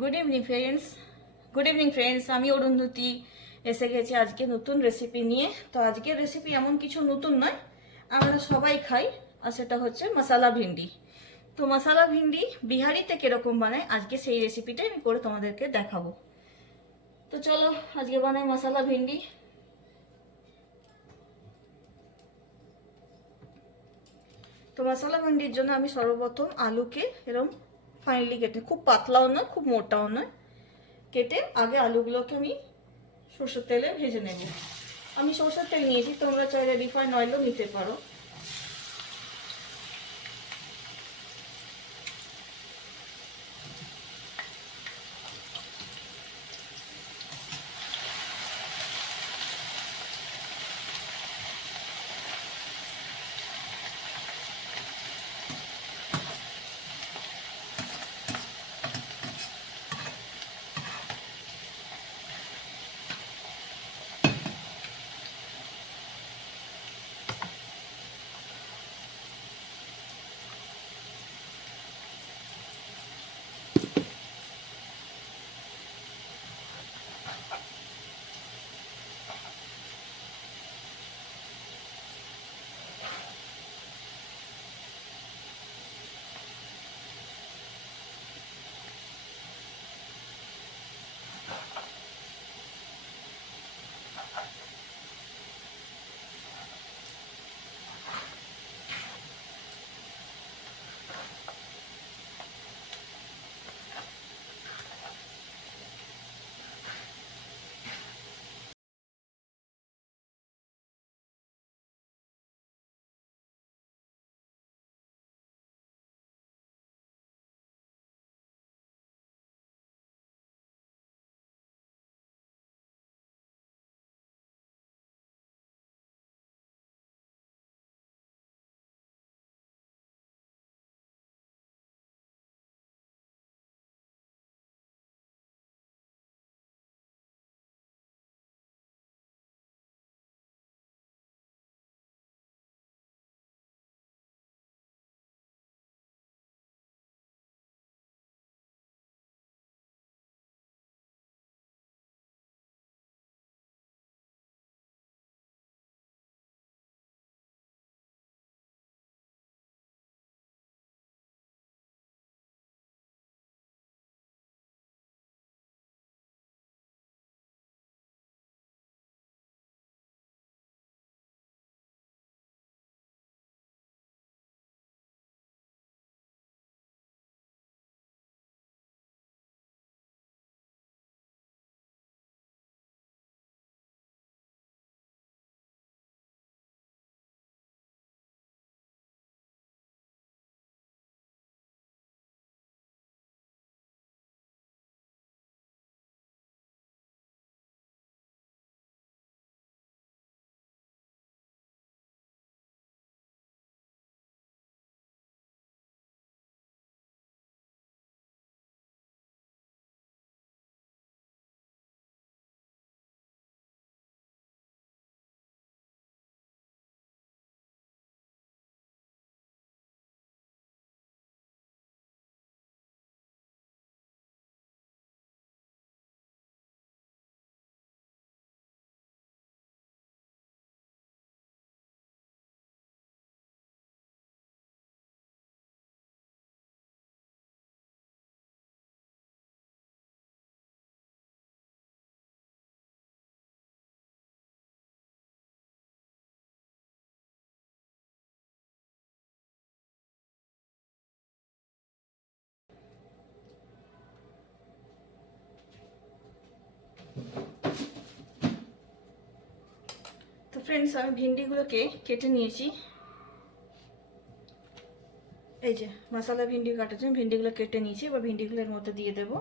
Good evening friends. আমি অরুন্ধতী এসে গেছি আজকে নতুন রেসিপি নিয়ে। তো আজকের রেসিপি এমন কিছু নতুন নয়, আমরা সবাই খাই, আর সেটা হচ্ছে মশালা ভিন্ডি। তো মশালা ভিন্ডি বিহারিতে কিরকম বানায় আজকে সেই রেসিপিটাই আমি করে তোমাদেরকে দেখাবো। তো চলো আজকে বানাই মশালা ভিন্ডি। তো মশালা ভিন্ডির জন্য আমি সর্বপ্রথম আলুকে এরকম ফাইনালি কেটে, খুব পাতলাও নয় খুব মোটাও নয়, কেটে আগে আলুগুলোকে আমি সরষের তেলে ভেজে নেব। আমি সরষের তেল নিয়েছি, তোমরা চাইলে রিফাইন অয়েলও নিতে পারো। তো ফ্রেন্ডস, আমি ভিন্ডিগুলোকে কেটে নিয়েছি। এই যে মশলা ভিন্ডি কাটার জন্য ভিন্ডিগুলো কেটে নিয়েছি, এবার ভিন্ডিগুলোর মধ্যে দিয়ে দেবো।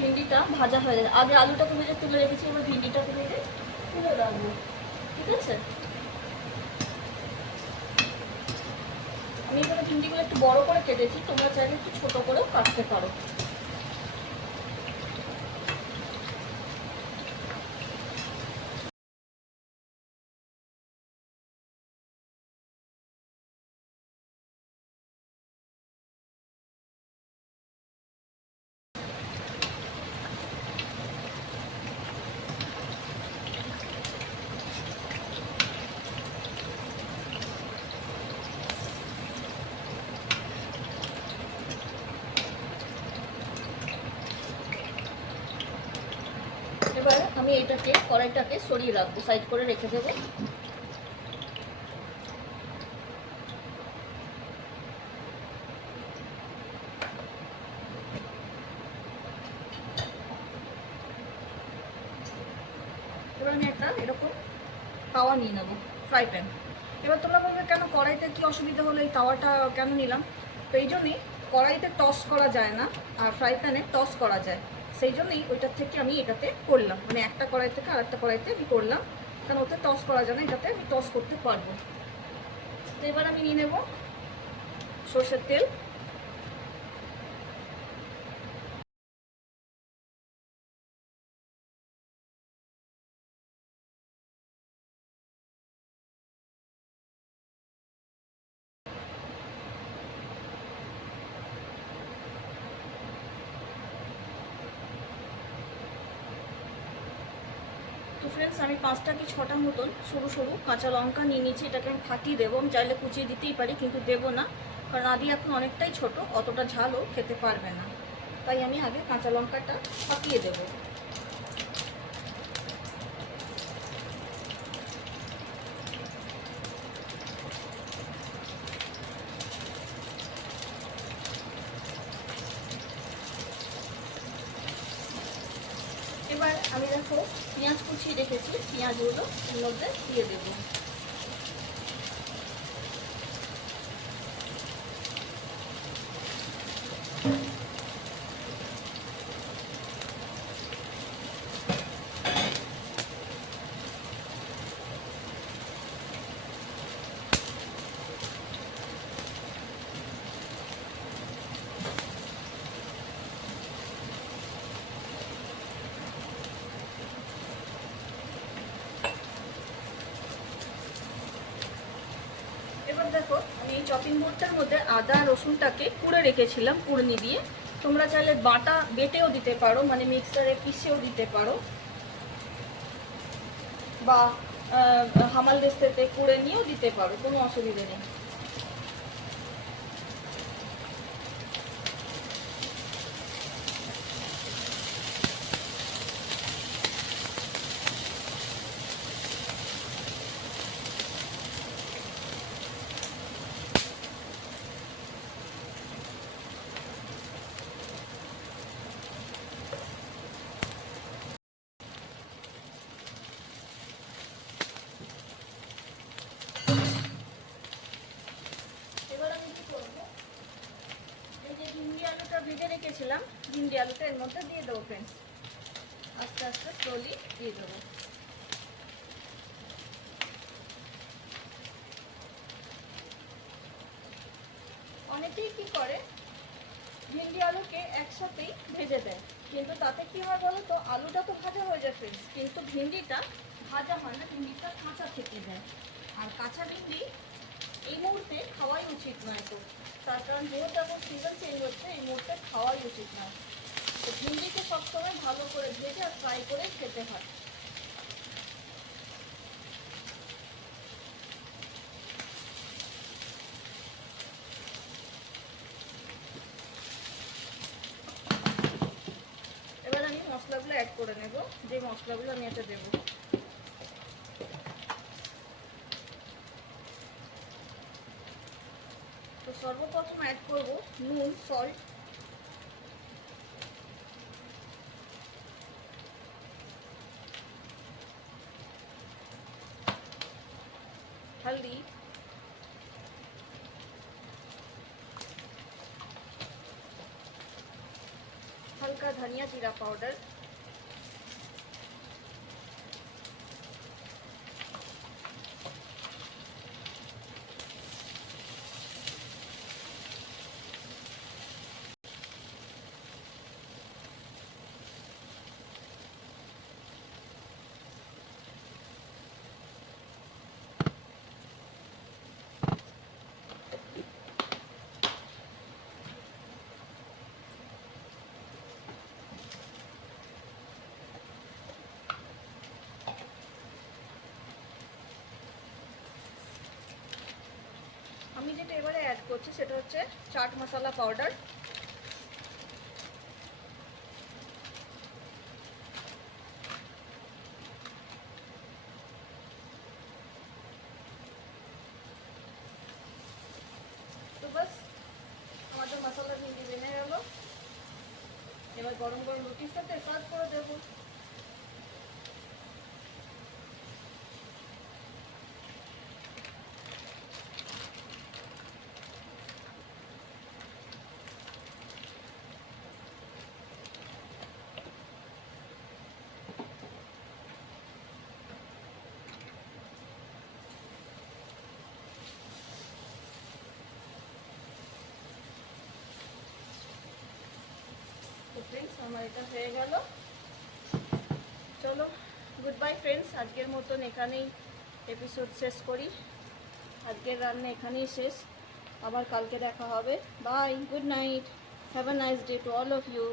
ভিন্ডিটা ভাজা হয়ে যাবে। আগে আলুটাকে ভেজে তুলে রেখেছি, এবার ভিন্ডিটাকে ভেজে তুলে রাখবো। ঠিক আছে, আমি এখানে ভিন্ডিগুলো একটু বড় করে কেটেছি, তোমরা চাইলে একটু ছোট করেও কাটতে পারো। এবার আমি এটাকে কড়াইটাকে সরিয়ে রাখবো, সাইড করে রেখে দেবো। এবার আমি একটা এরকম তাওয়া নিয়ে নেবো, ফ্রাই প্যান। এবার তোমরা বলবে কেন কড়াইতে কি অসুবিধা হলো, এই তাওয়াটা কেন নিলাম? তো এই জন্যই, কড়াইতে টস করা যায় না আর ফ্রাই প্যানে টস করা যায়, সেই জন্যই ওইটার থেকে আমি এটাতে করলাম, মানে একটা কড়াই থেকে আরেকটা কড়াইতে আমি করলাম, কারণ ওতে টস করা যায় না, এটাতে আমি টস করতে পারবো। তো এবার আমি নিয়ে নেবো সর্ষের তেল। তো ফ্রেন্ডস, আমি 5টা কি 6টা মতন সরু সরু কাঁচা লঙ্কা নিয়ে নিয়েছি, এটাকে আমি ফাটিয়ে দেবো। আমি চাইলে কুচিয়ে দিতেই পারি, কিন্তু দেবো না, কারণ আদি এখন অনেকটাই ছোট, অতটা ঝালও খেতে পারবে না, তাই আমি আগে কাঁচা লঙ্কাটা ফাটিয়ে দেবো। এবার আমি দেখো পেঁয়াজ কুচিয়ে রেখেছি, পেঁয়াজগুলো এর মধ্যে দিয়ে দেবো। এবার দেখো আমি এই চপিং বোর্ডটার মধ্যে আদা রসুনটাকে কুড়ে রেখেছিলাম কুড়নি দিয়ে, তোমরা চাইলে বেটেও দিতে পারো, মানে মিক্সারে পিষেও দিতে পারো, বা হামাল দিস্তাতে কুড়ে নিয়েও দিতে পারো, কোনো অসুবিধা নেই। এবার আমি কি করবো, এই যে ভিন্ডি আলুটা ভেজে রেখেছিলাম, ভিন্ডি আলুটা এর মধ্যে দিয়ে দেবো ফ্রেন্ডস, আস্তে আস্তে স্লোলি দিয়ে দেবো। অনেকেই কি করে, ভিন্ডি আলুকে একসাথেই ভেজে দেয়, কিন্তু তাতে কি হয় বলো তো, আলুটা তো ভাজা হয়ে যায় ফ্রেন্ডস, কিন্তু ভিন্ডিটা ভাজা হয় না, ভিন্ডিটা কাঁচা থেকে যায়। আর কাঁচা ভিন্ডি এই মুহূর্তে খাওয়াই উচিত নয়, তো তার কারণ যেহেতু এখন সিজন চেঞ্জ হচ্ছে, এই মুহূর্তে খাওয়াই উচিত নয়। তো ভিন্ডিকে সবসময় ভালো করে ভেজে আর ফ্রাই করে খেতে হয়। এবার আমি মশলাগুলো অ্যাড করে নেব, যে মশলাগুলো আমি এটা দেবো। তো সর্বপ্রথম অ্যাড করব নুন, সল্ট, হলদি, হালকা धनिया जीरा पाउडर, আমি যেটা এবারে অ্যাড করছি সেটা হচ্ছে চাট মশলা পাউডার। তো বাস আমাদের মশলা ভিন্ডি বেনে গেল, এবার গরম গরম রুটির সাথে সার্ভ করে দেবো। তো ফ্রেন্ডস আমার এটা হয়ে গেল। চলো গুড বাই ফ্রেন্ডস, আজকের মতন এখানেই এপিসোড শেষ করি। আজকের রান্না এখানেই শেষ, আবার কালকে দেখা হবে। Bye, good night, have a nice day to all of you.